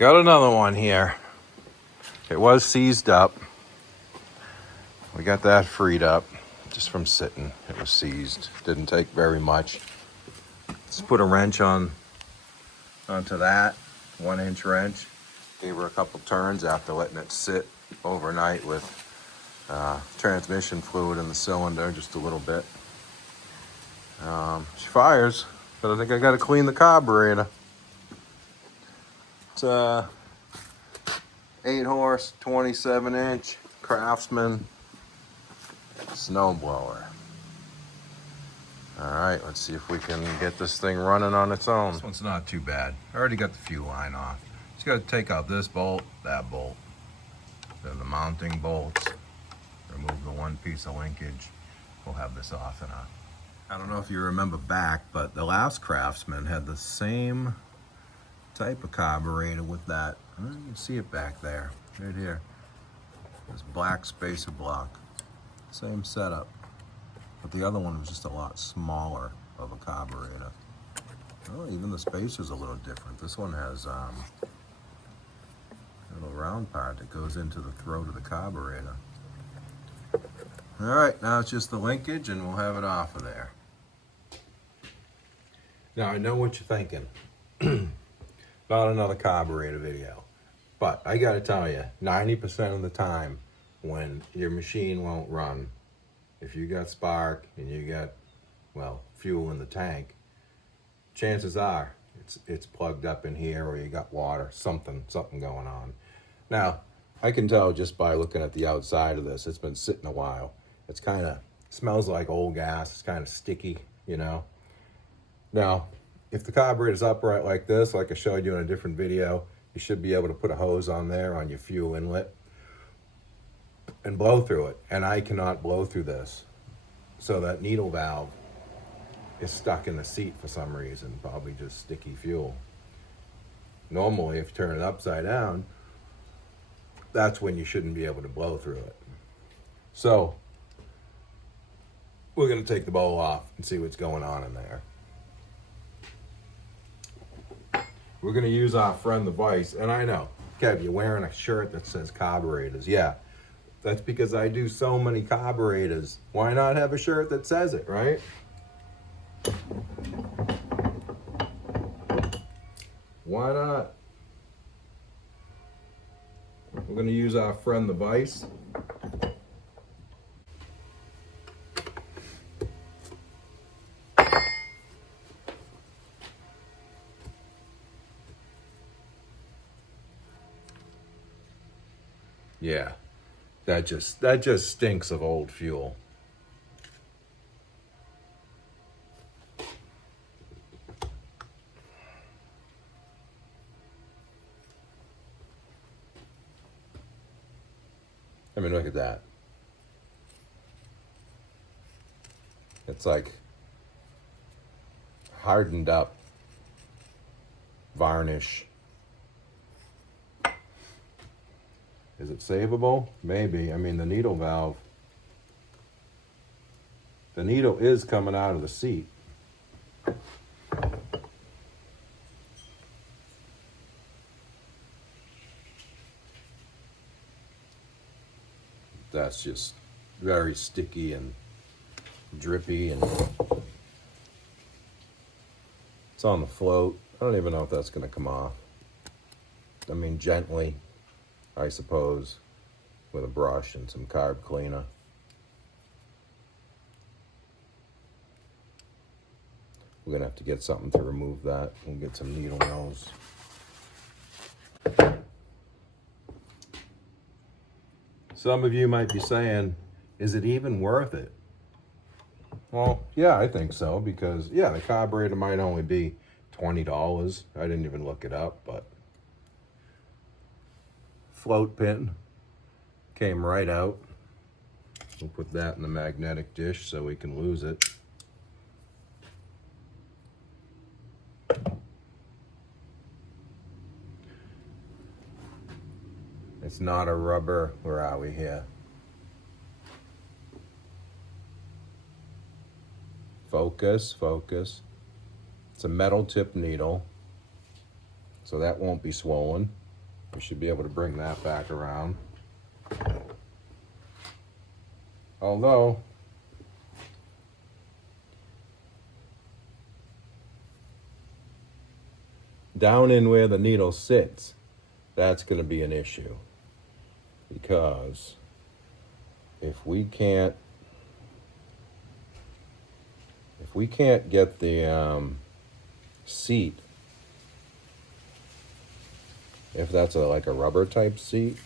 Got another one here. It was seized up. We got that freed up just from sitting. It was seized. Didn't take very much. Just put a wrench onto that, 1-inch wrench. Gave her a couple turns after letting it sit overnight with transmission fluid in the cylinder, just a little bit. She fires, but I think I got to clean the carburetor. It's a 8-horse, 27-inch Craftsman snowblower. All right, let's see if we can get this thing running on its own. This one's not too bad. I already got the fuel line off. Just got to take out this bolt, that bolt, then the mounting bolts, remove the one piece of linkage. We'll have this off and on. I don't know if you remember back, but the last Craftsman had the same type of carburetor with that. You can see it back there, right here. This black spacer block. Same setup. But the other one was just a lot smaller of a carburetor. Oh, even the spacer's a little different. This one has a little round part that goes into the throat of the carburetor. All right, now it's just the linkage and we'll have it off of there. Now I know what you're thinking. Not another carburetor video. But I gotta tell you, 90% of the time when your machine won't run, if you got spark and you got, well, fuel in the tank, chances are it's plugged up in here or you got water, something going on. Now, I can tell just by looking at the outside of this, it's been sitting a while. It's kind of, smells like old gas, it's kind of sticky, you know. Now, if the carburetor's upright like this, like I showed you in a different video, you should be able to put a hose on there on your fuel inlet and blow through it. And I cannot blow through this. So that needle valve is stuck in the seat for some reason, probably just sticky fuel. Normally, if you turn it upside down, that's when you shouldn't be able to blow through it. So, we're gonna take the bowl off and see what's going on in there. We're gonna use our friend the Vice, and I know, Kev, you're wearing a shirt that says carburetors. Yeah, that's because I do so many carburetors. Why not have a shirt that says it, right? Why not? We're gonna use our friend the Vice. Yeah, that just stinks of old fuel. I mean, look at that. It's like hardened up varnish. Is it savable? Maybe. I mean, the needle valve, the needle is coming out of the seat. That's just very sticky and drippy, and it's on the float. I don't even know if that's going to come off. I mean, gently, I suppose, with a brush and some carb cleaner. We're gonna have to get something to remove that. We'll get some needle nose. Some of you might be saying, is it even worth it? Well, yeah, I think so, because yeah, the carburetor might only be $20. I didn't even look it up, but float pin came right out. We'll put that in the magnetic dish so we can lose it. It's not a rubber, where are we here? Focus, focus. It's a metal tip needle, so that won't be swollen. We should be able to bring that back around. Although, down in where the needle sits, that's going to be an issue. Because if we can't get the seat, if that's like a rubber type seat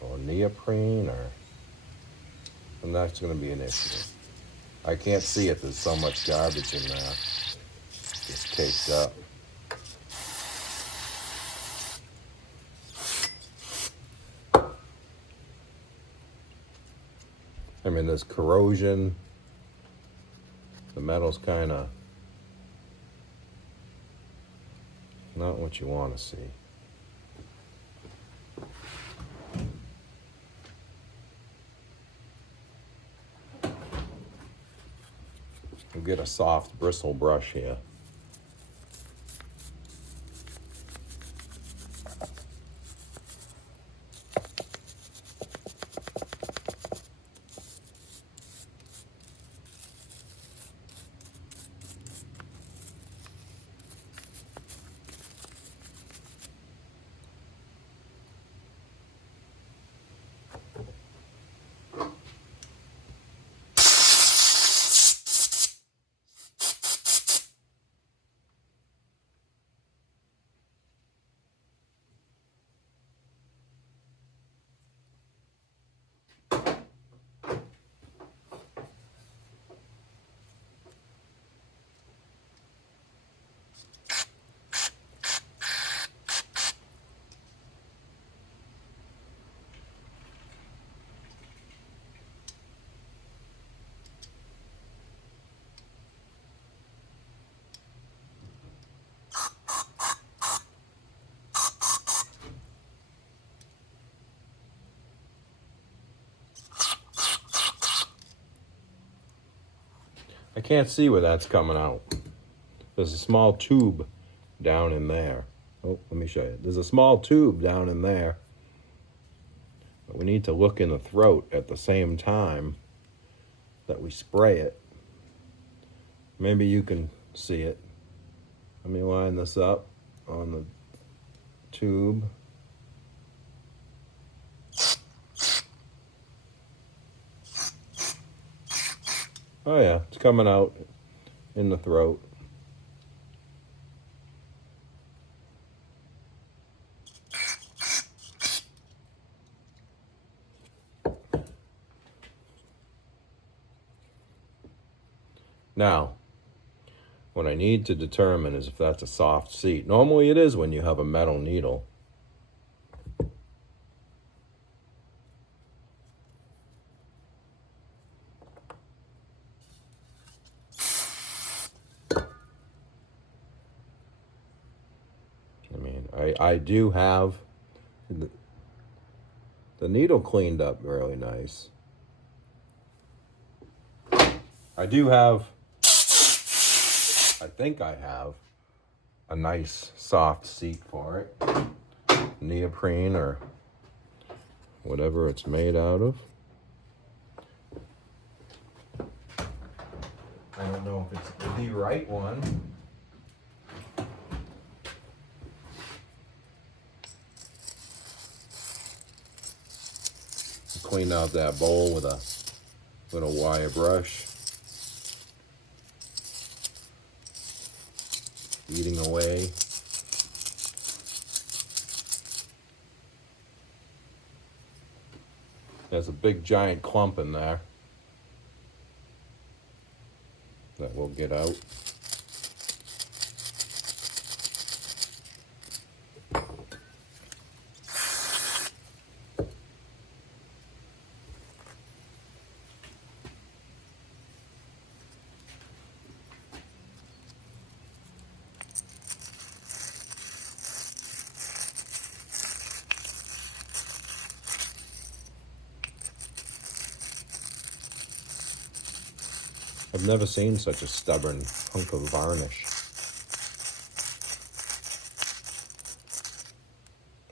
or neoprene, then that's going to be an issue. I can't see it. There's so much garbage in there. Just caked up. I mean, there's corrosion. The metal's kind of not what you want to see. We'll get a soft bristle brush here. I can't see where that's coming out. There's a small tube down in there. Oh, let me show you. There's a small tube down in there. But we need to look in the throat at the same time that we spray it. Maybe you can see it. Let me line this up on the tube. Oh yeah, it's coming out in the throat. Now, what I need to determine is if that's a soft seat. Normally it is when you have a metal needle. I do have the needle cleaned up really nice. I do have, I think I have a nice soft seat for it. Neoprene or whatever it's made out of. I don't know if it's the right one. Clean out that bowl with a little wire brush. Eating away. There's a big giant clump in there that we'll get out. I've never seen such a stubborn hunk of varnish.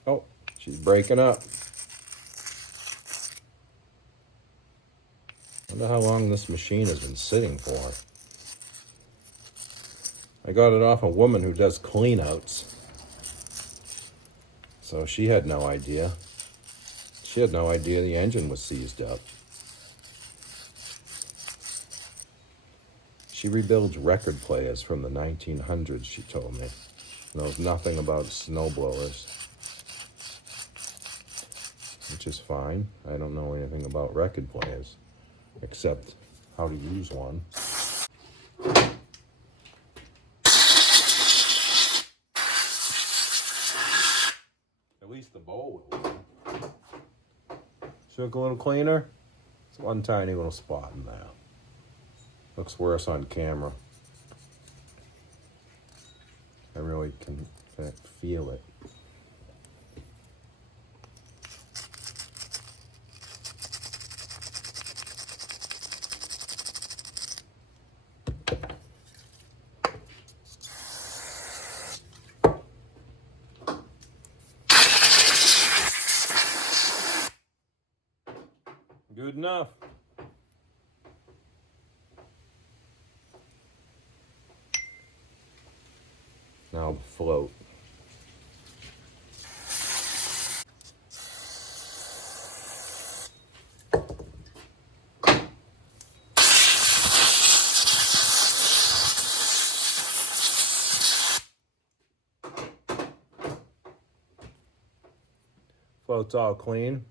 Oh, She's breaking up. Wonder how long this machine has been sitting for. I got it off a woman who does cleanouts. So she had no idea. She had no idea the engine was seized up. She rebuilds record players from the 1900s, she told me. Knows nothing about snowblowers. Which is fine. I don't know anything about record players, except how to use one. At least the bowl will. Should a little cleaner? It's one tiny little spot in there. Looks worse on camera. I really can feel it. Good enough. Now the float. Float's all clean.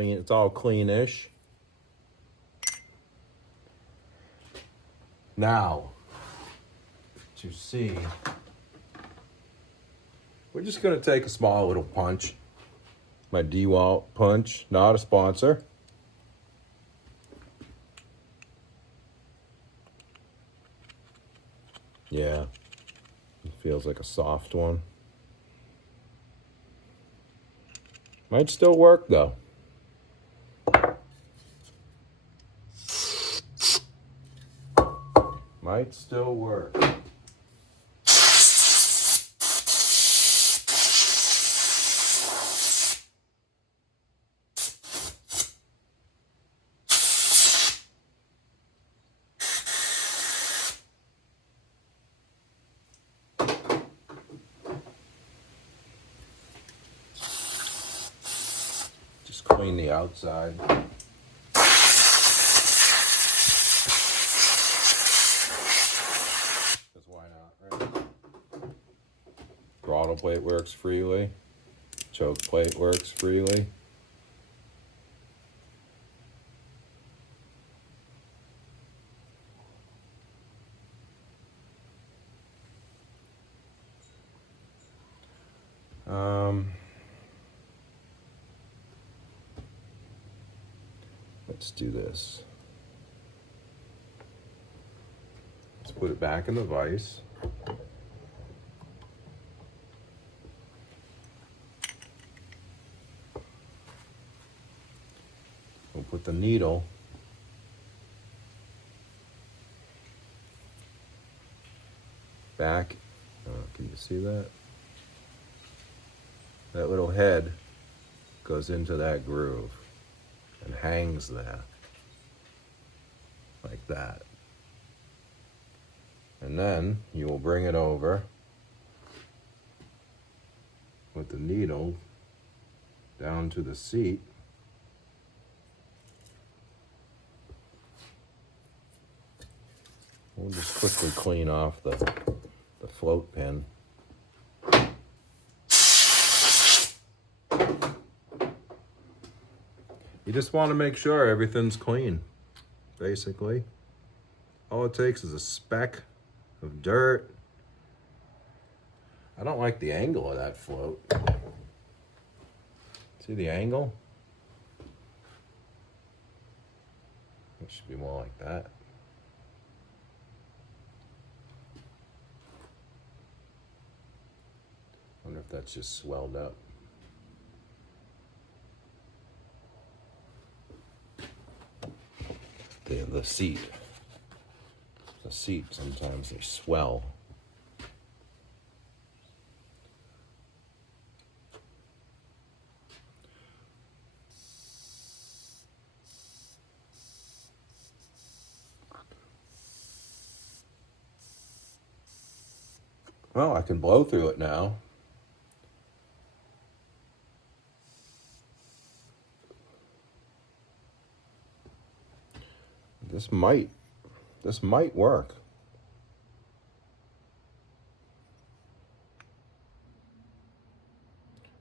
It's all cleanish. Now, to see, we're just gonna take a small little punch. My DeWalt punch, not a sponsor. Yeah, it feels like a soft one. Might still work though. Might still work. Just clean the outside. Throttle plate works freely. Choke plate works freely. Let's do this. Let's put it back in the vise. We'll put the needle back. Can you see that? That little head goes into that groove and hangs there like that. And then you will bring it over with the needle down to the seat. We'll just quickly clean off the float pin. You just want to make sure everything's clean, basically. All it takes is a speck of dirt. I don't like the angle of that float. See the angle? It should be more like that. I wonder if that's just swelled up. The seat. The seat, sometimes they swell. Well, I can blow through it now. This might work.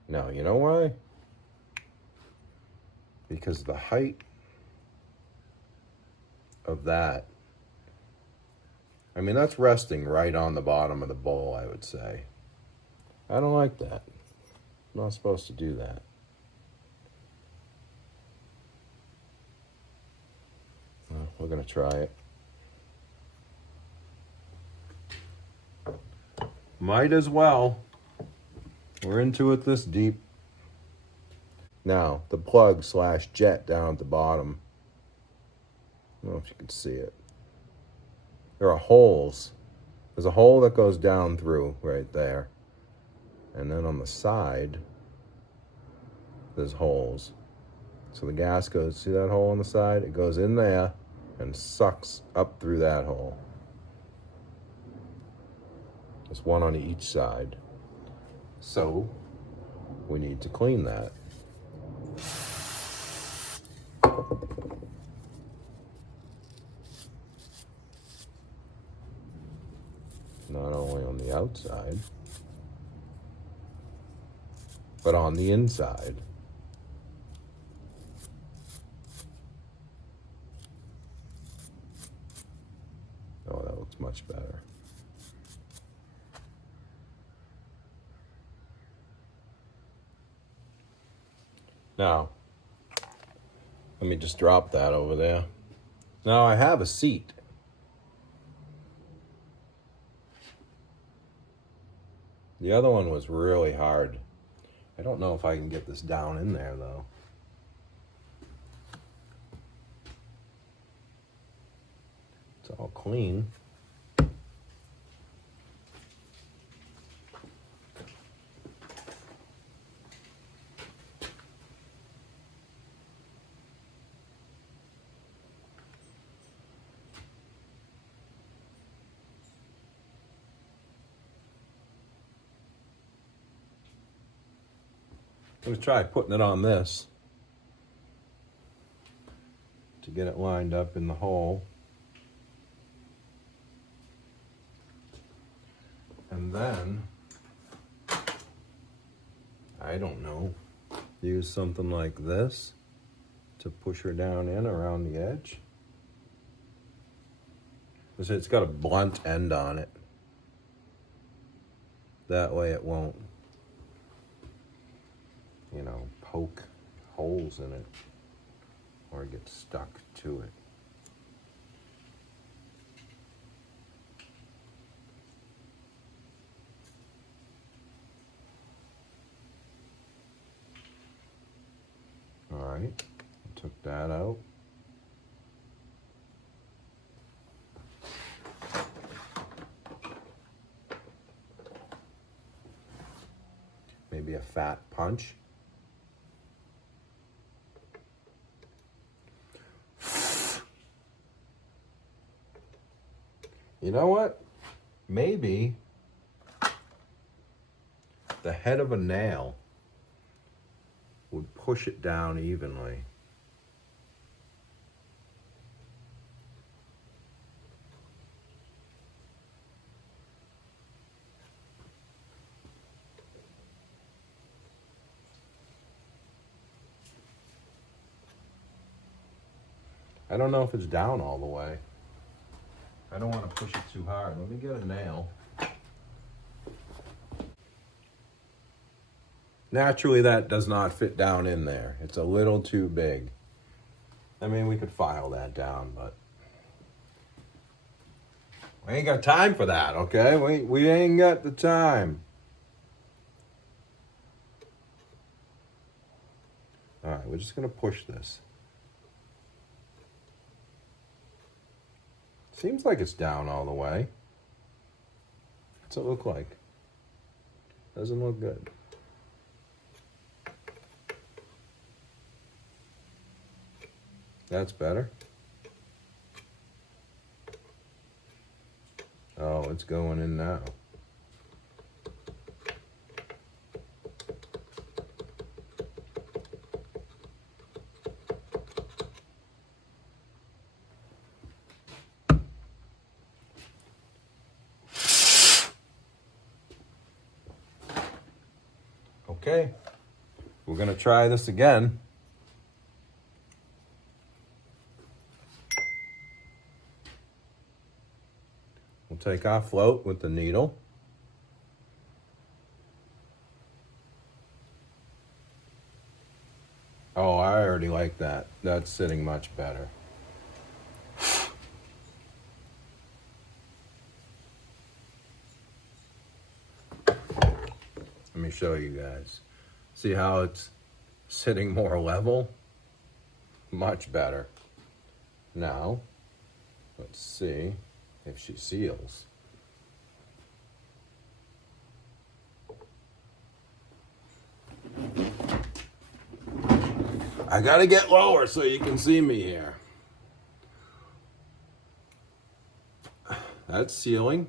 Now, you know why? Because the height of that, I mean, that's resting right on the bottom of the bowl, I would say. I don't like that. I'm not supposed to do that. Well, we're going to try it. Might as well. We're into it this deep. Now, the plug / jet down at the bottom. I don't know if you can see it. There are holes. There's a hole that goes down through right there. And then on the side, there's holes. So the gas goes, see that hole on the side? It goes in there and sucks up through that hole. There's one on each side. So we need to clean that. Not only on the outside, but on the inside. Oh, that looks much better. Now, let me just drop that over there. Now I have a seat. The other one was really hard. I don't know if I can get this down in there though. It's all clean. I'm going to try putting it on this to get it lined up in the hole. And then, I don't know, use something like this to push her down in around the edge. It's got a blunt end on it. That way it won't, you know, poke holes in it or get stuck to it. All right, took that out. Maybe a fat punch. You know what? Maybe the head of a nail would push it down evenly. I don't know if it's down all the way. I don't want to push it too hard. Let me get a nail. Naturally, that does not fit down in there. It's a little too big. I mean, we could file that down, but we ain't got time for that, okay? We ain't got the time. All right, we're just going to push this. Seems like it's down all the way. What's it look like? Doesn't look good. That's better. Oh, it's going in now. Okay, we're gonna try this again. We'll take our float with the needle. Oh, I already like that. That's sitting much better. Let me show you guys. See how it's sitting more level? Much better. Now, let's see if she seals. I gotta get lower so you can see me here. That's sealing.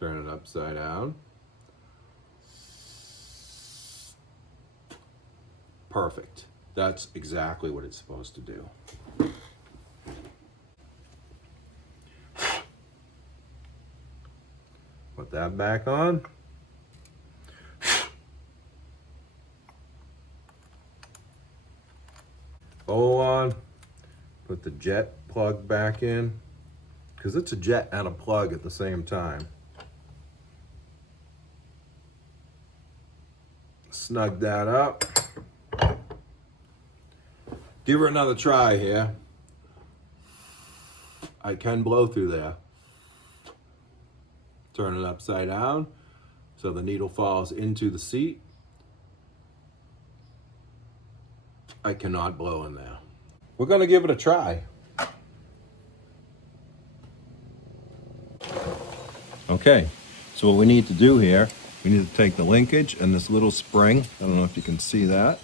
Turn it upside down. Perfect. That's exactly what it's supposed to do. Put that back on. Bowl on. Put the jet plug back in, because it's a jet and a plug at the same time. Snug that up. Give her another try here. I can blow through there. Turn it upside down so the needle falls into the seat. I cannot blow in there. We're gonna give it a try. Okay, so what we need to do here, we need to take the linkage and this little spring. I don't know if you can see that.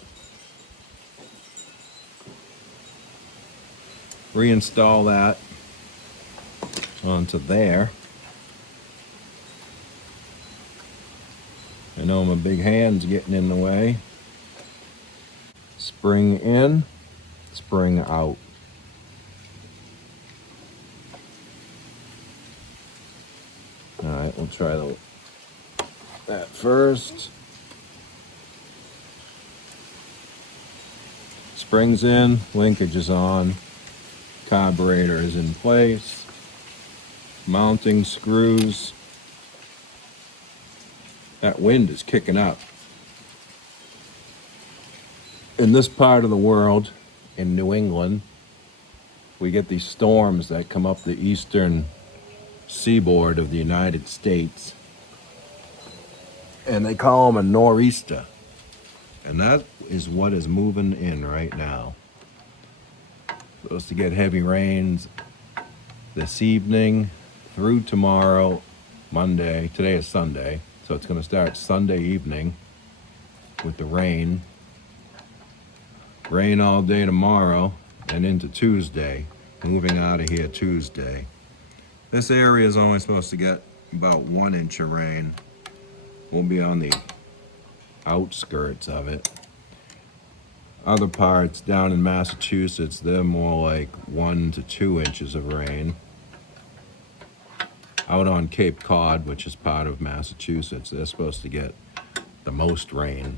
Reinstall that onto there. I know my big hand's getting in the way. Spring in, spring out. All right, we'll try that first. Springs in, linkage is on, carburetor is in place, mounting screws. That wind is kicking up. In this part of the world, in New England, we get these storms that come up the eastern seaboard of the United States, and they call them a nor'easter. And that is what is moving in right now. Supposed to get heavy rains this evening through tomorrow, Monday. Today is Sunday, so it's going to start Sunday evening with the rain. Rain all day tomorrow and into Tuesday. Moving out of here Tuesday. This area is only supposed to get about 1 inch of rain. We'll be on the outskirts of it. Other parts down in Massachusetts, they're more like 1 to 2 inches of rain. Out on Cape Cod, which is part of Massachusetts, they're supposed to get the most rain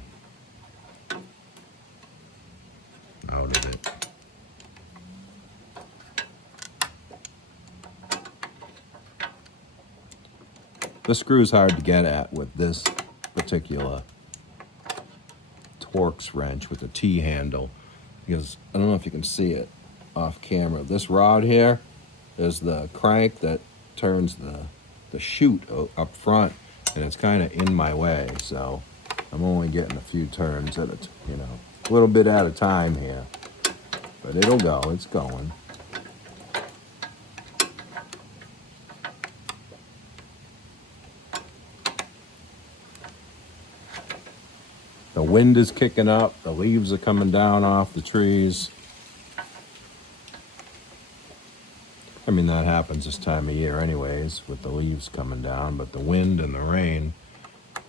out of it. The screw's hard to get at with this particular Torx wrench with the T handle, because I don't know if you can see it off camera. This rod here is the crank that turns the chute up front, and it's kind of in my way, so I'm only getting a few turns at it, a little bit at a time here. But it'll go, it's going. The wind is kicking up, the leaves are coming down off the trees. I mean, that happens this time of year anyways, with the leaves coming down, but the wind and the rain,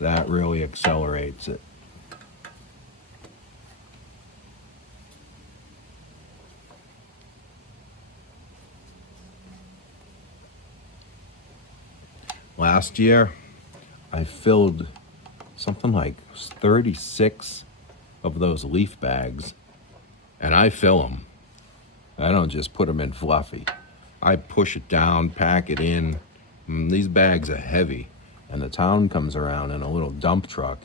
that really accelerates it. Last year, I filled something like 36 of those leaf bags, and I fill them. I don't just put them in fluffy. I push it down, pack it in. These bags are heavy, and the town comes around in a little dump truck,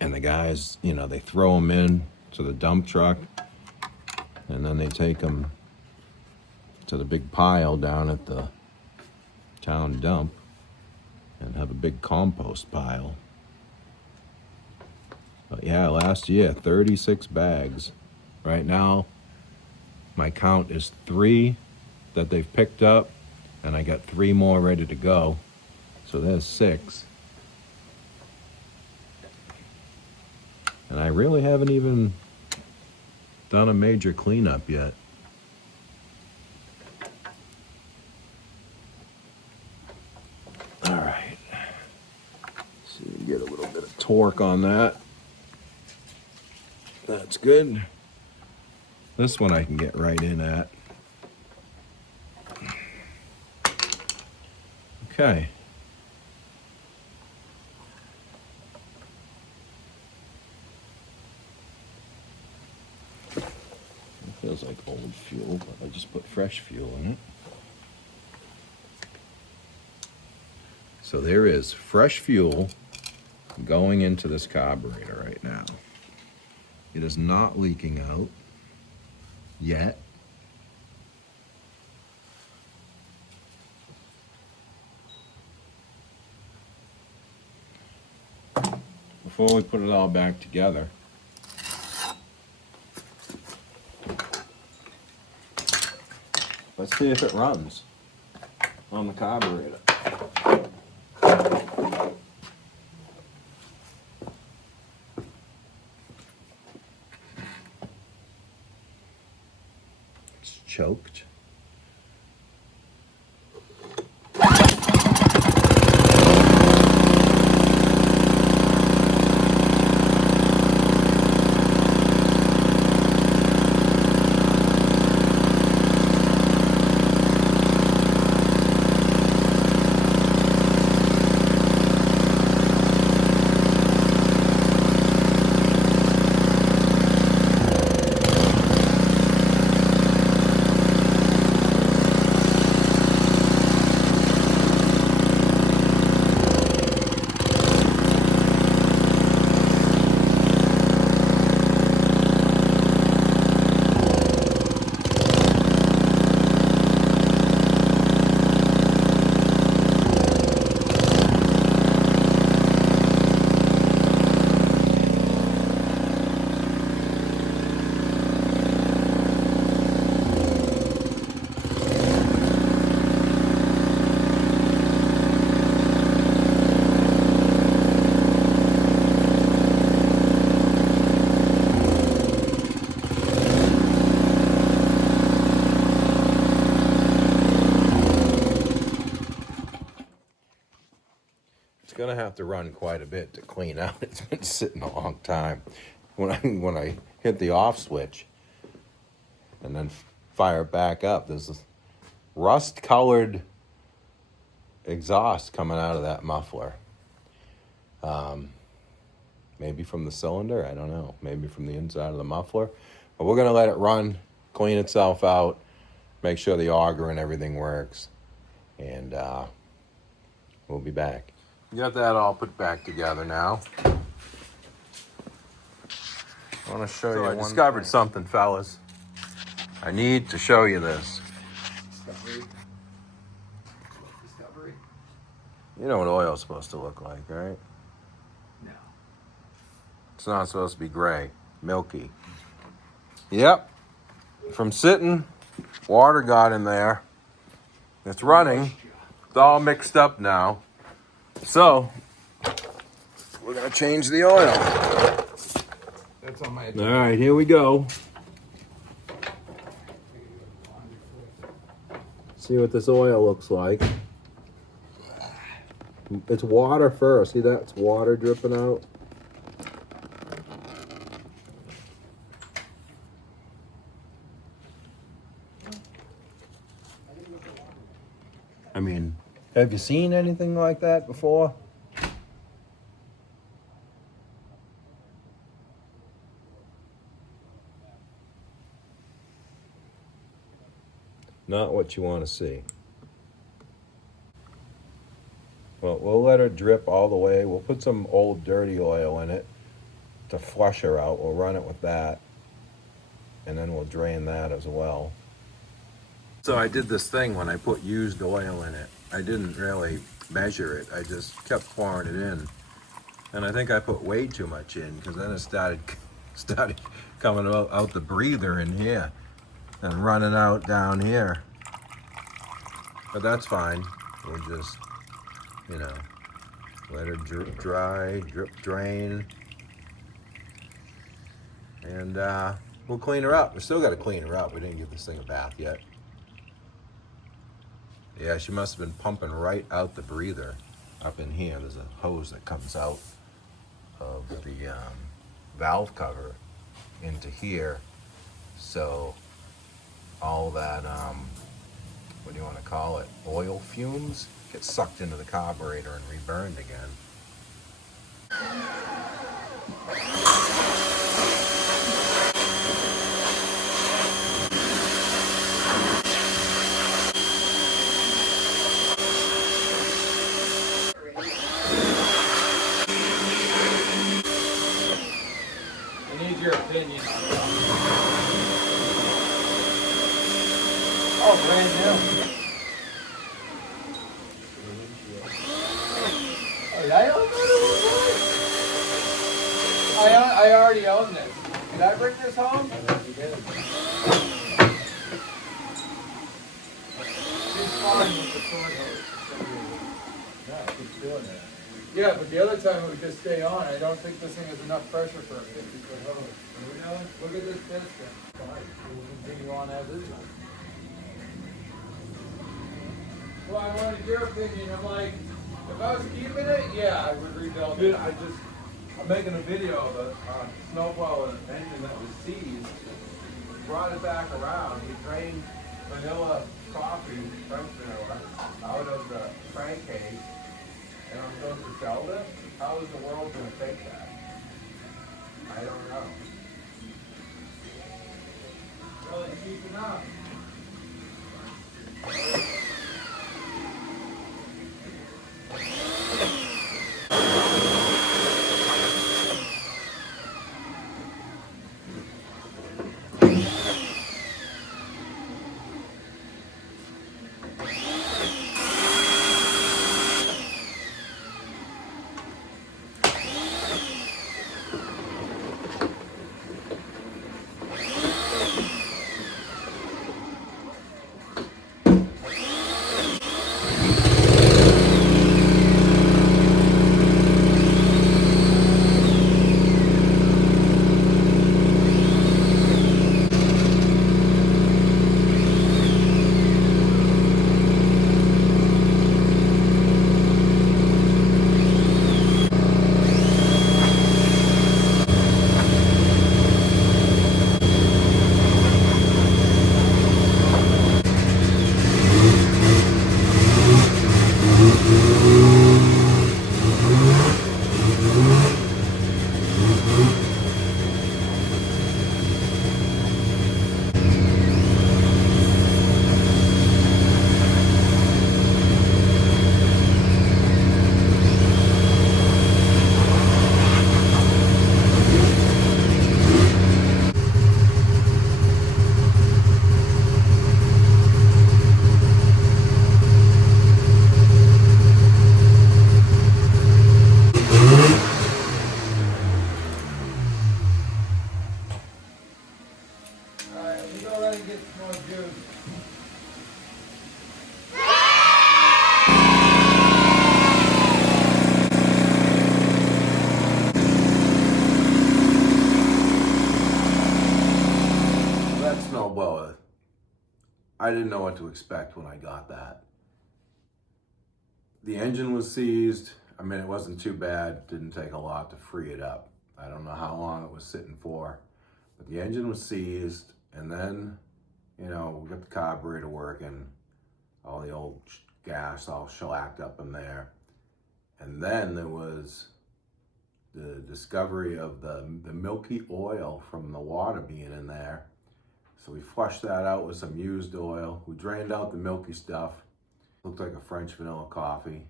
and the guys, you know, they throw them in to the dump truck, and then they take them to the big pile down at the town dump and have a big compost pile. But yeah, last year, 36 bags. Right now, my count is 3 that they've picked up, and I got 3 more ready to go. So there's 6. And I really haven't even done a major cleanup yet. All right. See, we get a little bit of torque on that. That's good. This one I can get right in at. Okay. It feels like old fuel, but I just put fresh fuel in it. So there is fresh fuel going into this carburetor right now. It is not leaking out yet. Before we put it all back together, let's see if it runs on the carburetor. It's choked. Gonna have to run quite a bit to clean out. It's been sitting a long time. When I hit the off switch and then fire it back up, there's this rust-colored exhaust coming out of that muffler. Maybe from the cylinder, I don't know. Maybe from the inside of the muffler. But we're gonna let it run, clean itself out, make sure the auger and everything works, and we'll be back. Got that all put back together now. I want to show you. I discovered something, fellas. I need to show you this. Discovery? You know what oil's supposed to look like, right? No. It's not supposed to be gray, milky. Yep. From sitting, water got in there. It's running. It's all mixed up now. So, we're going to change the oil. That's on my All right, here we go. See what this oil looks like. It's water first. See that? It's water dripping out. I mean, have you seen anything like that before? not what you want to see. Well, we'll let her drip all the way. We'll put some old dirty oil in it to flush her out. We'll run it with that, and then we'll drain that as well. So I did this thing when I put used oil in it. I didn't really measure it. I just kept pouring it in. And I think I put way too much in, because then it started coming out the breather in here and running out down here. But that's fine. We'll just, you know, let her drip dry, drip drain. And we'll clean her up. We still got to clean her up. We didn't give this thing a bath yet. Yeah, she must have been pumping right out the breather up in here. There's a hose that comes out of the valve cover into here. So all that, what do you want to call it? Oil fumes get sucked into the carburetor and reburned again. I need your opinion. Oh, brand new. Oh, did I own that? I already own this. Did I bring this home? It's fine with the short hose. No, it keeps doing that. Yeah, but the other time it would just stay on. I don't think this thing has enough pressure for a 50-foot hose. Look at this piston. Fine. We'll continue on as is. Well, I wanted your opinion. I'm like, if I was keeping it, yeah, I would rebuild Dude, it. I'm making a video of a snowplow engine that was seized. Brought it back around. We drained vanilla coffee, French vanilla, out of the crankcase. And I'm supposed to sell this? How is the world going to take that? I don't know. Really keeping up. I didn't know what to expect when I got that. The engine was seized. I mean, it wasn't too bad. Didn't take a lot to free it up. I don't know how long it was sitting for, but the engine was seized, and then, you know, we got the carburetor working, all the old gas all shellacked up in there. And then there was the discovery of the milky oil from the water being in there. So we flushed that out with some used oil. We drained out the milky stuff. Looked like a French vanilla coffee.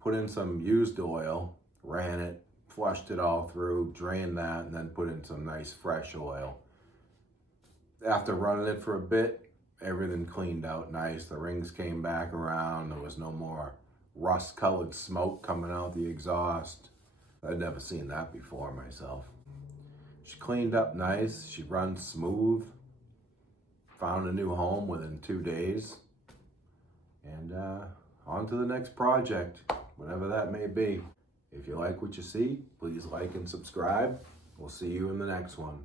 Put in some used oil, ran it, flushed it all through, drained that, and then put in some nice fresh oil. After running it for a bit, everything cleaned out nice. The rings came back around. There was no more rust-colored smoke coming out the exhaust. I'd never seen that before myself. She cleaned up nice. She runs smooth. Found a new home within 2 days. And on to the next project, whatever that may be. If you like what you see, please like and subscribe. We'll see you in the next one.